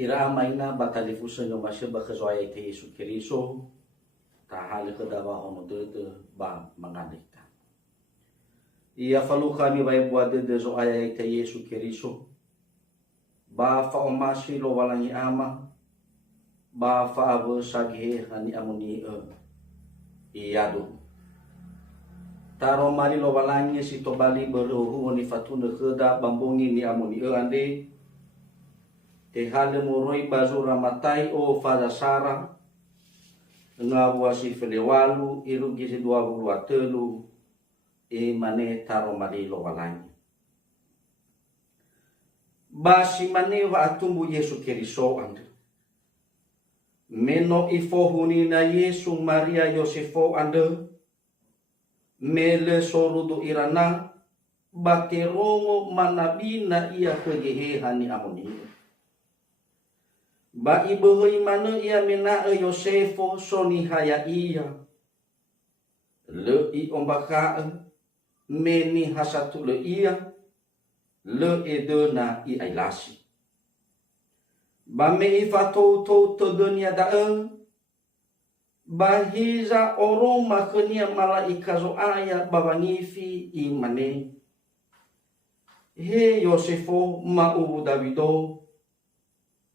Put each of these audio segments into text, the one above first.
ira amaina batalifusa no masya bakazoya ite Yesu Kiriso tahali kedawa ono de ba mangadita. Ia falu kami bai buat de zo aya ite Yesu Kiriso ba fa omasi lo walangi ama ba fa abo saghe hani amuni iyadu taro mali lo walangi si to bali beruhu ni fatuna keda bambungi ni amuni ande te hale moroi bazura matai o fada sara ngabua si felewalu irugi si 23 mane taro mali lo walangi basi mane wa atumbu Yesu Kiriso ande meno ifohuni na Yesu Maria Yosefo ande mele sorudo irana baterongo manabina ia kegehehani amoni ba ibohoi mana ia mena Yosefo soni haya ia le i ombaka meni hasatu le ia le edona i ailasi ba me ifato to dunia dae bahiza orang makanya malaika zo aya babangifi imane he Yosefo mau Davido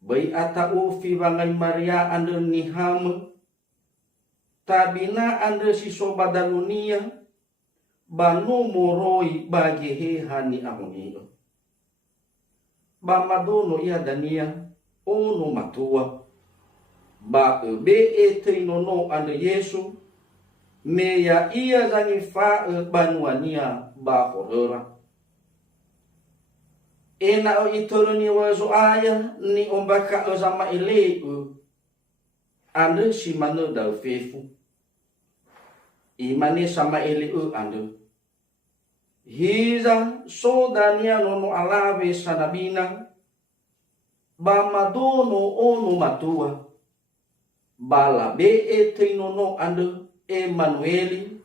bai ata ufi bangai Maria ande niham tabina ande si sobadalunia banu moroi bagi he hani amoni bamadono ia dania ono matua ba be etinono ande Yesu me ya ia zangi fa banuania ba horora ena o itoroni wazo aya ni ombaka zama ile ande si mano da fefu imane sama ile ande hiza sodania nono alave sanabina ba madono ono matua bala be etinono ande Emanueli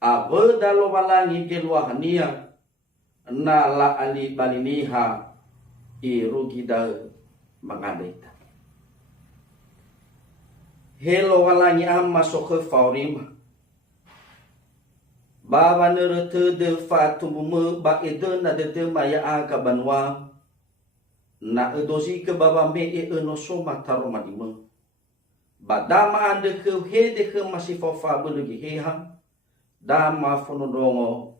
abeda lo balangi geluahania na la ali baliniha irugida mangadaita helo walangi amma sokhe faurima baba nerete de fatumbume ba edena de maya aga banwa na edosi ke baba me eno soma taromadima badama ande ke hede ke masih fofa belugi heha dama fonodongo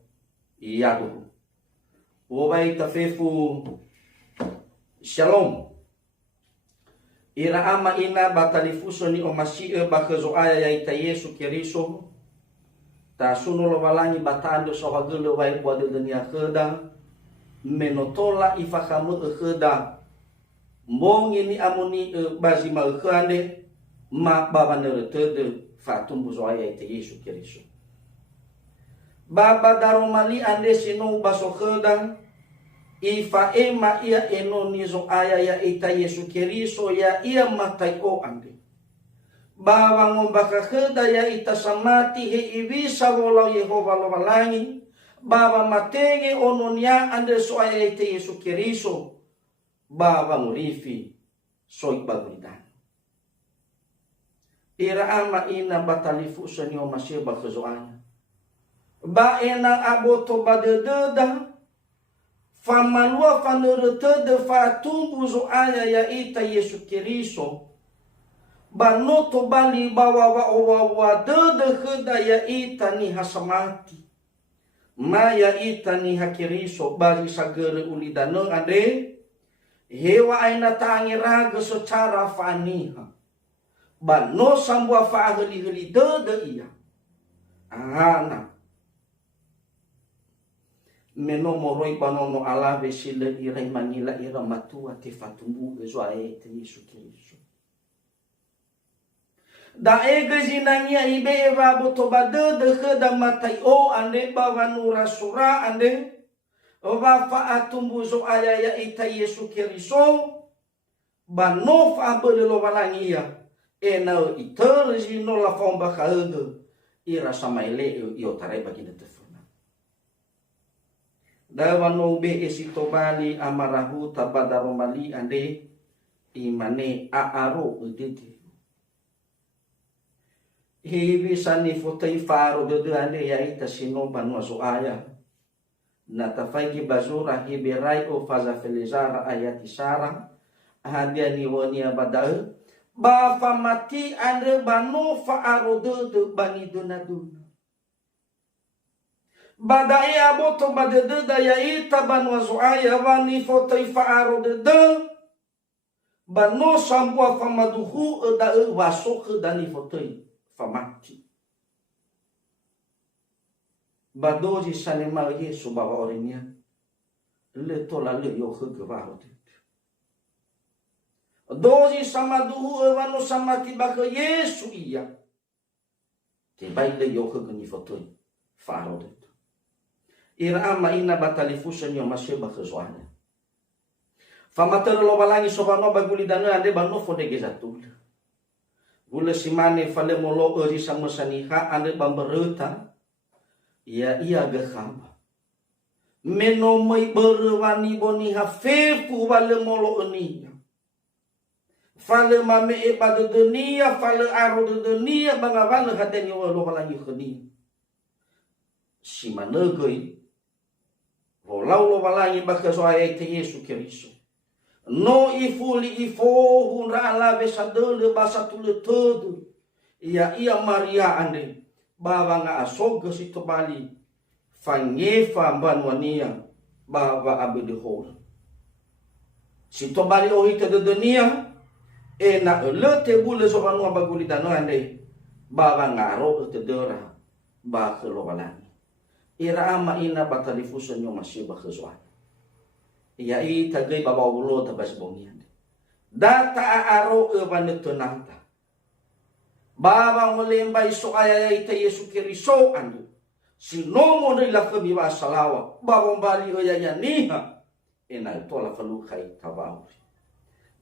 iyadu wobai tafefu shalom ira ama ina batalifuso ni omasi bakazo aya ya ita Yesu Kiriso ta suno lo walangi batando sohagelo wai buat dunia keda menotola ifakamu keda mong ini amuni bazima kande ma baba nerete fatumbu zo aya ita Yesu Kiriso baba daromali ande sino basokeda ifa ema ia eno nizo aya ya ita Yesu Kiriso ya ia matai o ande baba ngombaka keda ya ita samati he ibisa wolau Yehova lo balangi baba matenge ononia ande so aya ita Yesu Kiriso baba ngurifi soi baguridan ira ama ina batalifu senyo masih bakezoanya ba ena aboto badededa famalua fanerete de fatumbu zo aya ya ita Yesu Kiriso banoto bali bawa wa de kheda ya ita ni hasamati maya ita ni hakiriso bali sagere ulidano ade hewa aina tangi raga secara faniha bano sambua faheli de iya ana meno moroi banono ala vesile ira manila ira matua te fatumbu ezoae te Yesu Kiriso da egezinanya ibe eva botobade de kheda matai o ande bavanura sura ande ova fa atumbu zo aya ya ita Yesu Kiriso banof abelo walangia ena iterzino la fomba kaege ira samaile io tarai bagi de Dawano be esito bali amarahu tabadaromali ande imane aaro uditi hivi sani fotai faro de ande ya ita sino banwa so aya na tafaiki bazura hiberai o faza felizara ayati sarang hadia ni wonia badal ba famati ande bano faaro de bani dunaduna badai aboto badede daya ita banwa so aya bani fotai faaro de bano sambua famaduhu da wasok dani fotai famati badoji sanema Yesu bawa orangnya le tola le yo hegwa doji samaduhu evano samati baka Yesu iya te baile yo hegni fotoy faro det ira ama ina batalifusan yo mashe baka zoana famatero lo balangi sobano baguli dana ande bano fode gezatul gula simane fale molo ori sama saniha ande bamberuta ya iya gahamba meno mai berwani boni hafefu wale molo oniya fale mame e pada dunia fale aro de dunia bangawale hateni lo balangi khani simane goi volau lo balangi bakaso ayete Yesu Kristo no ifuli ifo hunra ala besadele basa tule todo ia Maria ande baba nga asoga si tobali fanyefa banwania baba abede hol si tobali ohita de dunia e na lete bule so banwa baguli dano ande baba nga ro te dora ba kelobalani ira ama ina batalifusa nyo masiba khazwa ya tagay babawulo tabas bongian data aaro ebanetonanta baba ngolemba iso aya ita Yesu Kristo andu sinomo ni la khabiwa salawa baba mbali oyanya niha ena tola falukai tabaw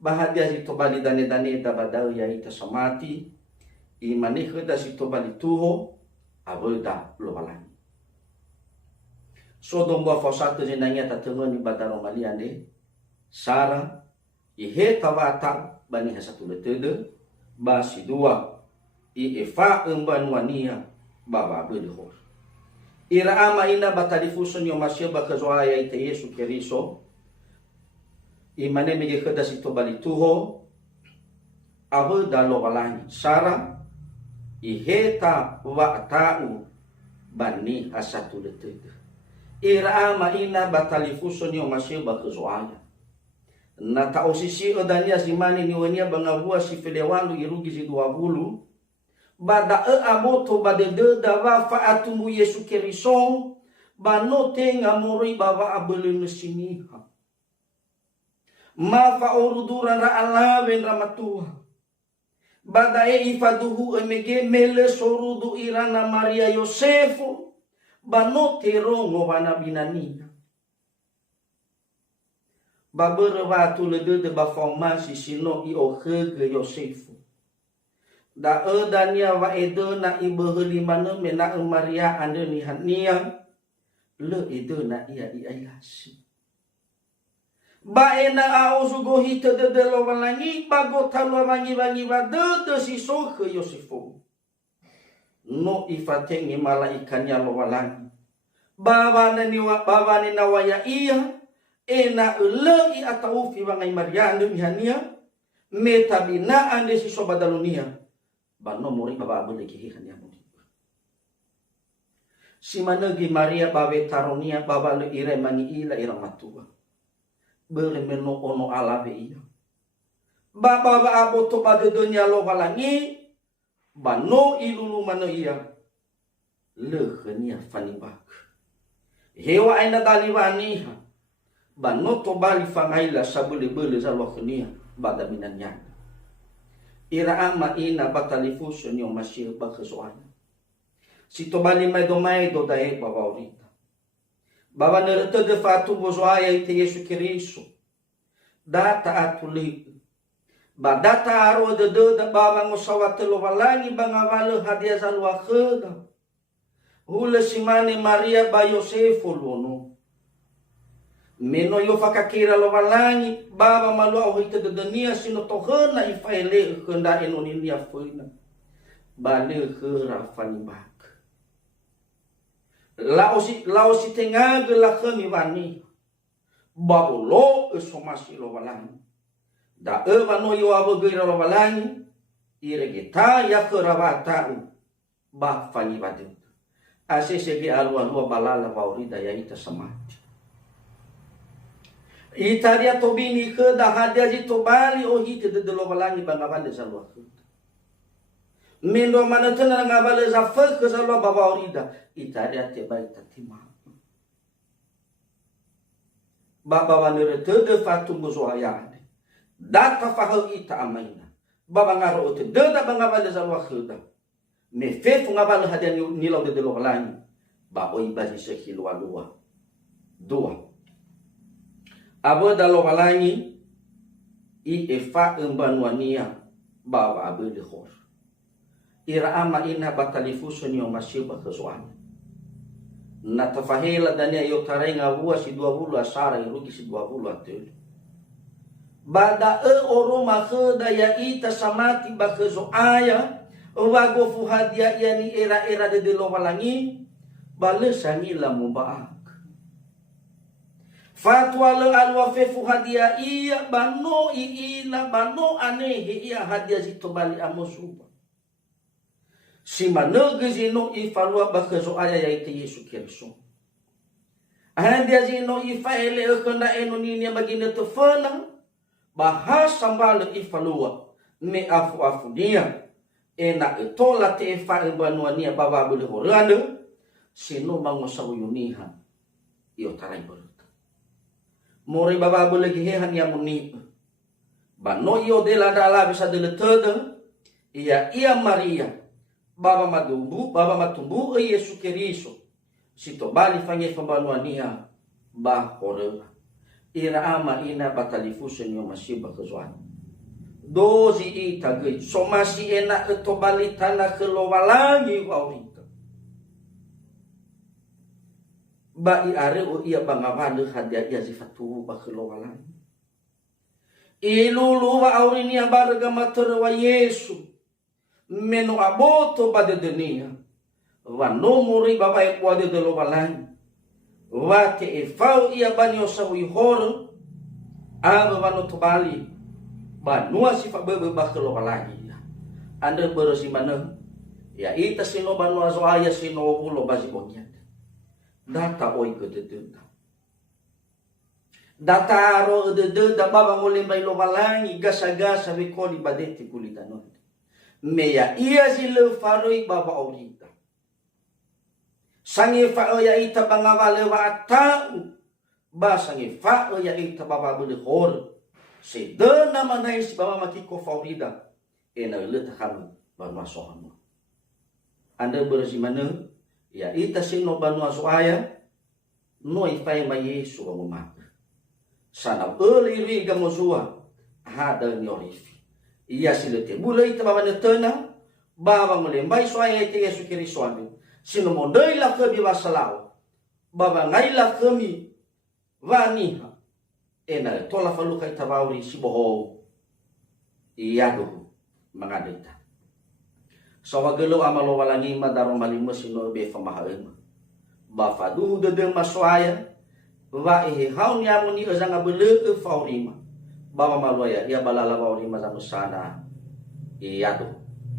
bahagia si tobali dane tabadaw ya ita samati imani khada si tobali tuho aboda lobalani so domba fosatu jenanya tatungo ni bataro maliande sara ihe tawata bani hasatu letede basi dua i efa emban wania baba bedhor ira ama ina batalifusun yo masya bakazoa ya ite Yesu Kristo imane mege khada sito balituho abo dalo balani sara iheta wa ta'u bani hasatu letede ira ama ina batalifuson yo masih bakazoaya na taosisi odania simani ni wania bangabua si felewalu irugi si 20 bada aboto badede dawa faatumu Yesu Kristo banote ngamuri baba abelene siniha ma fa urudura ra Allah wen ramatua badae ifaduhu emege mele sorudu irana Maria Yosefu banote rongo wana binania babere watu lede de bafomasi sino i ohege Yosefu da dania wa edo na ibeheli mana mena Maria ande ni hania le edo na ia iayasi ba ena auzugo hite de lo walangi bagota lo wangi de si sohe Yosefu no ifatengi malaikanya lo walangi baba ni nawaya iya ena le i ataufi wangai Maria ande ni hania metabina ande si sobadalunia bano mori baba abule ki hanya mori si managi Maria babe taronia baba le ire mangi ila ira matua bere meno ono alabe iya baba aboto bade dunia lo walangi bano ilulu mano iya le khania fanibak hewa aina daliwani bano to bali fangaila sabule bele zalwa khania bada minanya ira ama ina batalifusun yung masih bakasoana si to bali may do dae baba orita baba nerete de fatu bozoaya ite Yesu Kristo data atuli badata aro de baba ngosawat lo walangi bangawalo hadia zalwa kheda hule simani Maria ba Yosefu lono Meno yo fakakira lo walangi baba malu au hita de dunia sino tohana ifaile kenda enonia foina bale khera fani bak laosi tengaga la khami vani babolo esomasi lo walangi da vano yo abogira lo walangi iregeta ya khera wata ba fani vadu asese ge alwa balala baurida ya ita samati itaria tobini ke da hadia ji tobali o hite de lo walangi bangabande salwa mendo mana tena ngabale za fe ke salwa baba orida itaria te bai tatima baba wanere te de fatu muzoaya data fahau ita amaina baba ngaro te de da bangabale salwa khuda me fe fu ngabale hadia ni lo de lo walangi ba oi baji sekilo alua dua abo dalo walangi i efa embanuania bawa abe de khor ira ama ina batalifuso ni omasiba khazwan na tafahela dania yo tarenga bua si 20 asara irugi si 20 atel bada oroma khada ya ita samati bakhazo aya wago fuhadia yani era de lo walangi balesani la mubaa fatwa le alwa fefu hadia iya bano iila bano anehe iya hadia zito bali amosuba simanoge zino ifalwa bakazo aya ya ite Yesu Kristo hadia zino ifaele ekenda enonini magine tofana bahasa mbale ifalwa me afu dia ena etola te fa ebanuania baba bule horande sino mangosawuniha iyo tarai Mori baba boleh gehan ya muni. Bano yo de la dala bisa de letede. Ia Maria. Baba matumbu Yesu Kristo. Sito bali fange fambanuania ba hore. Ira ama ina batalifusen yo masiba kezwan. Dozi ita gei somasi ena eto bali tanah kelowalangi waurita. Ba are o ia bangavale hadia ia sifatu bakhelowalan ilulu wa aurinia barga materwa Yesu meno aboto bade dunia wa no muri baba e kwade de lowalan wa te e fau ia banyo sawi hor aba bano tobali ba nua sifa bebe bakhelowalan anda berosi mana ya ita sino banua zoaya sino bulo basi bonya data oi ke de data ro de da baba ngole mai lo walangi gasa be koli badete kulitano meya ia zile faroi baba orita sangi fa ya ita bangawale wa ata ba sangi fa ya ita baba bule hor se de na manai si baba makiko faurida ena le taham ba masohano anda berzimana ya ita sino banua soaya no ifai ma Yesu wa mama sana ri ga mozua hada nyorifi iya silete bulai ta baba netena baba mulembai soaya ite Yesu Kristo sino mondai la kebi wasalau baba ngai la kemi vaniha ena tola faluka itabauri siboho iyado mangadeta sawagelo amalo walangi madaro malimo sino be famahaema ba fadu de maswaya wa haun ya muni azanga bele faurima baba maloya ya balala baurima zamusana iyado